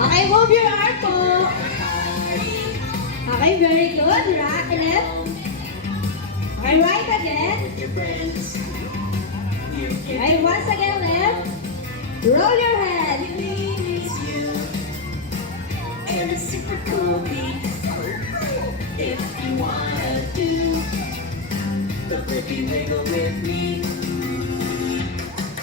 Okay, move your arm po. Okay, very good. Right, left. Okay, right again. Okay, once again, left. Roll your head. And a super cool beat. If you wanna do the flippy wiggle with me.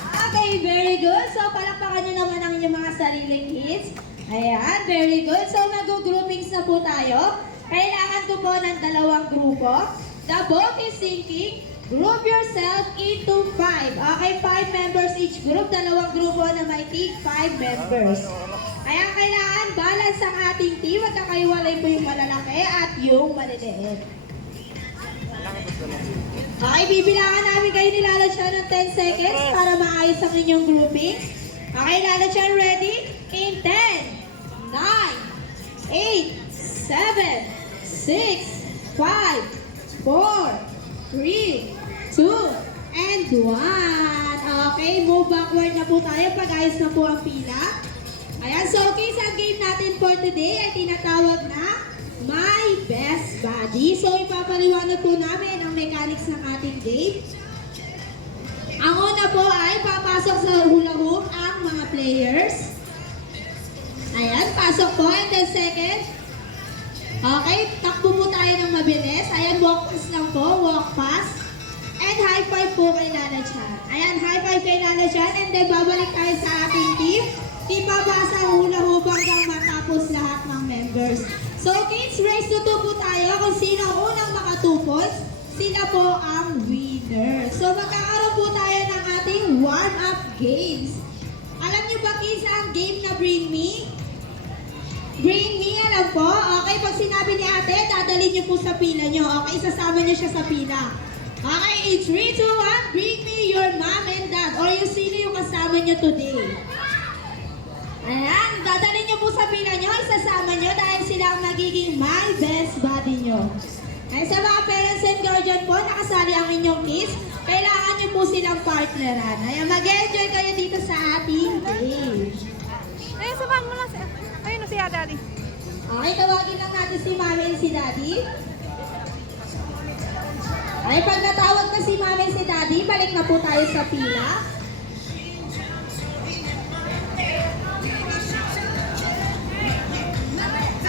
Okay, very good. So, palakpakan nyo naman ang inyong mga sariling hits. Ayan, very good. So, mag-groupings na po tayo. Kailangan ko po ng dalawang grupo. The boat is sinking. Group yourself into 5. Okay, 5 members each group. Dalawang grupo na may tig 5 members. Kaya kailangan balance ang ating team. Magkakaiwalay po yung malalaki at yung maliliit. Okay, bibilangan namin kayo ni Lala Chan ng 10 seconds para maayos ang inyong grouping. Okay, Lala Chan, ready? In 10, 9, 8, 7, 6, 5, 4, 3, 2, and 1. Okay, move backward na po tayo. Pag-ayos na po ang pila. Ayan, so okay, sa game natin for today ay tinatawag na My Best Buddy. So ipapaliwanag po namin ang mechanics ng ating game. Ang una po ay papasok sa hula hoop ang mga players. Ayan, pasok po. And then second, okay, takbo po tayo ng mabilis. Ayan, walk pass lang po, walk pass. And high five po kay Lala Chan. Ayan, high five kay Lala Chan. And then babalik tayo sa ating team. Ipapasa ang hula hoop hanggang matapos lahat ng members. So kids, race to 2 po tayo. Kung sino ang unang maka 2 points, sila po ang winner. So magkakaroon po tayo ng ating warm-up games. Alam niyo ba kids ang game na Bring Me? Bring Me, alam po? Okay, pag sinabi ni ate, dadalhin niyo po sa pila niyo. Okay, isasama niyo siya sa pila. Okay, in 3, 2, 1, bring me your mom and dad. Or yung sino yung kasama niyo today. Ayan, dadalhin niyo po sa pila niyo, isasama niyo dahil sila ang magiging my best buddy niyo. Ay sa mga parents and guardian po, nakasali ang inyong kids, kailangan niyo po silang partneran. Ayan, mag-enjoy kayo dito sa ating game. Ayun, sabahan mo lang siya. Ayun na siya, Daddy. Okay, tawagin lang natin si Mami and si Daddy. Ay, pag natawag na si Mami and si Daddy, balik na po tayo sa pila.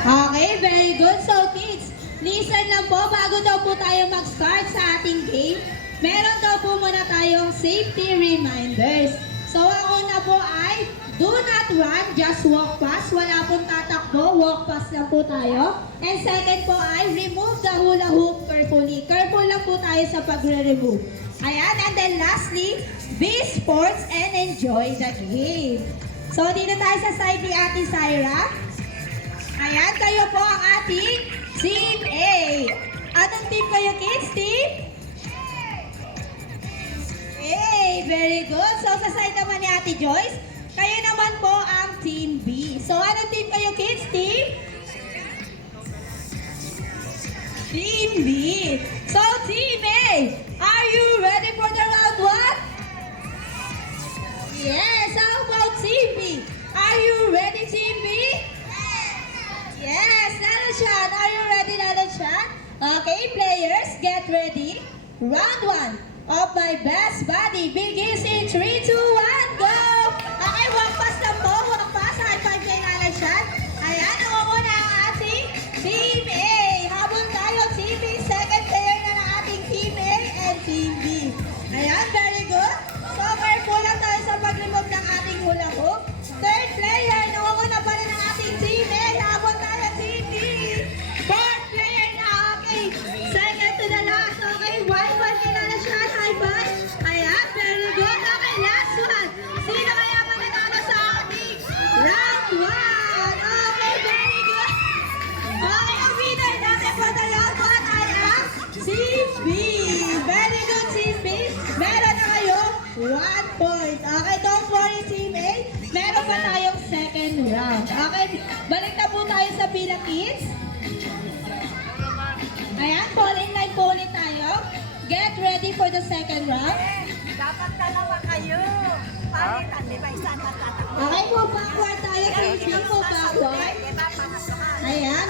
Okay, very good. So kids, listen lang po, bago daw po tayo mag-start sa ating game, meron daw po muna tayong safety reminders. So ang una po ay, do not run, just walk past. Wala pong tatakbo, walk past lang po tayo. And second po ay, remove the hula hoop carefully. Careful lang po tayo sa pagre-remove. Ayan, and then lastly, be sports and enjoy the game. So dito tayo sa side ni Ate Syra. Ayan, kayo po ang ating Team A. Anong team kayo, kids? Team? A. Very good. So, sa side naman ni Ate Joyce, kayo naman po ang Team B. So, anong team kayo, kids? Team? Team B. So, Team A, are you ready for the round 1? Yes. How about Team B? Are you ready, Team B? Yes, Lala Chan, are you ready, Lala Chan? Okay, players, get ready. Round 1 of My Best Buddy begins in 3, 2, 1, go! Okay, walk pass lang po, walk pass. High five kay Lala Chan. Ayan, nangunguna ang ating Team A. Habol tayo, Team B. Second player na ng ating Team A and Team B. Ayan, very good. So, careful lang tayo sa pag-remove ng ating hula hoop. Third player, nangunguna pa rin ang ating Team A. Habol tayo, Team B. Fourth player na, okay. Second to the last, okay. One kay Lala Chan, high five. Ayan, very good. Okay, last one. Sino kaya mananalo sa ating round 1? Okay, very good. Okay, ang winner natin for the round 1 ay ang Team B. Very good, Team B. Meron na kayo 1 point. Okay, don't worry, Team A. Meron pa tayong second round. Okay, balik na po tayo sa pila, kids. Ayan, fall in line po ulit tayo. Get ready for the second round. Dapat dalawa kayo. Palitan, di ba? Isa at tatakbo. Okay, move backward tayo. Team B, move backward.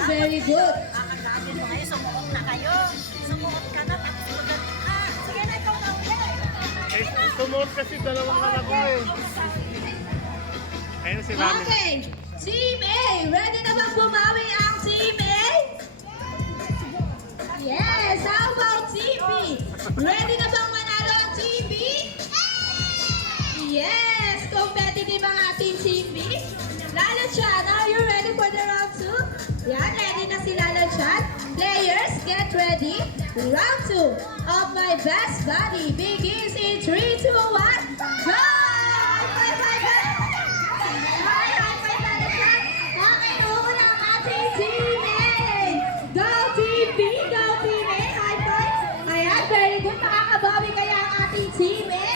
very good. Kakagagin mo ngayon, sumuot na kayo. Sumuot ka na, tapos magaling ka. Sige na, ikaw na ulit. Eh, sumuot kasi dalawang anak ko eh. Ayun si Mami. Okay, Team A, ready na bang bumawi ang Team A? Yes, how about Team B? Ready na bang manalo ang Team B? Yes, competitive ang ating Team B. Lalo Chan, are you ready for the round 2? Yan, ready na si Lalo Chan. Players, get ready. Round 2 of My Best Buddy begins in 3, 2, 1, go! High five, Lalo Chan. Okay, una ang ating Team A. Go Team B, go Team A. High five. Ayan, very good. Makakabawi kaya ang ating Team A.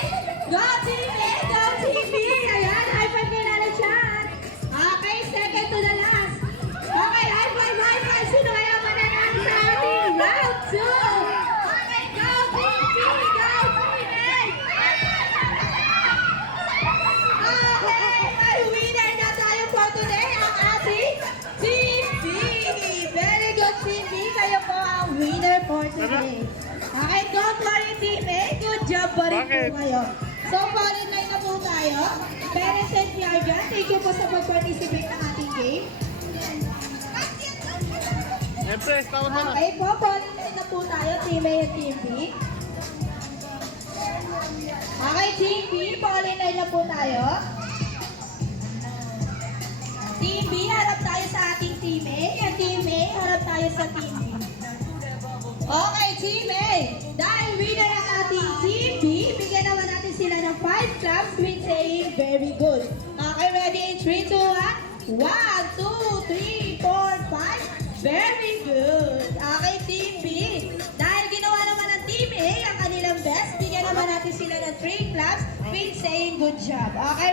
Go Team A, go Team B. Ayan, high five kay Lalo Chan. Okay, second to the last. Okay, high five, high five. Sino kaya mananalo sa ating round 2? Okay, go Team B, go Team A. Okay, may winner na tayo for today, ang ating Team B. Very good, Team B. Kayo po ang winner for today. Okay, don't worry, Team A. Good job pa rin Bakit? po kayo. So, foreign line na po tayo. Parents and guardian, thank you po sa pag-participate ng ating game. Siyempre, ikaw na. Okay po, foreign line na po tayo, Team A at Team B. Okay, Team B, foreign line na po tayo. Team B, harap tayo sa ating Team A. At Team A, harap tayo sa Team B. Okay, Team A. Dahil winner ang ating Team B, bigyan naman natin sila ng 5 claps with saying very good. Okay, ready in 3, 2, 1. 1, 2, 3, 4, 5. Very good. Okay, Team B. Dahil ginawa naman ng Team A ang kanilang best, bigyan naman natin sila ng 3 claps with saying good job. Okay,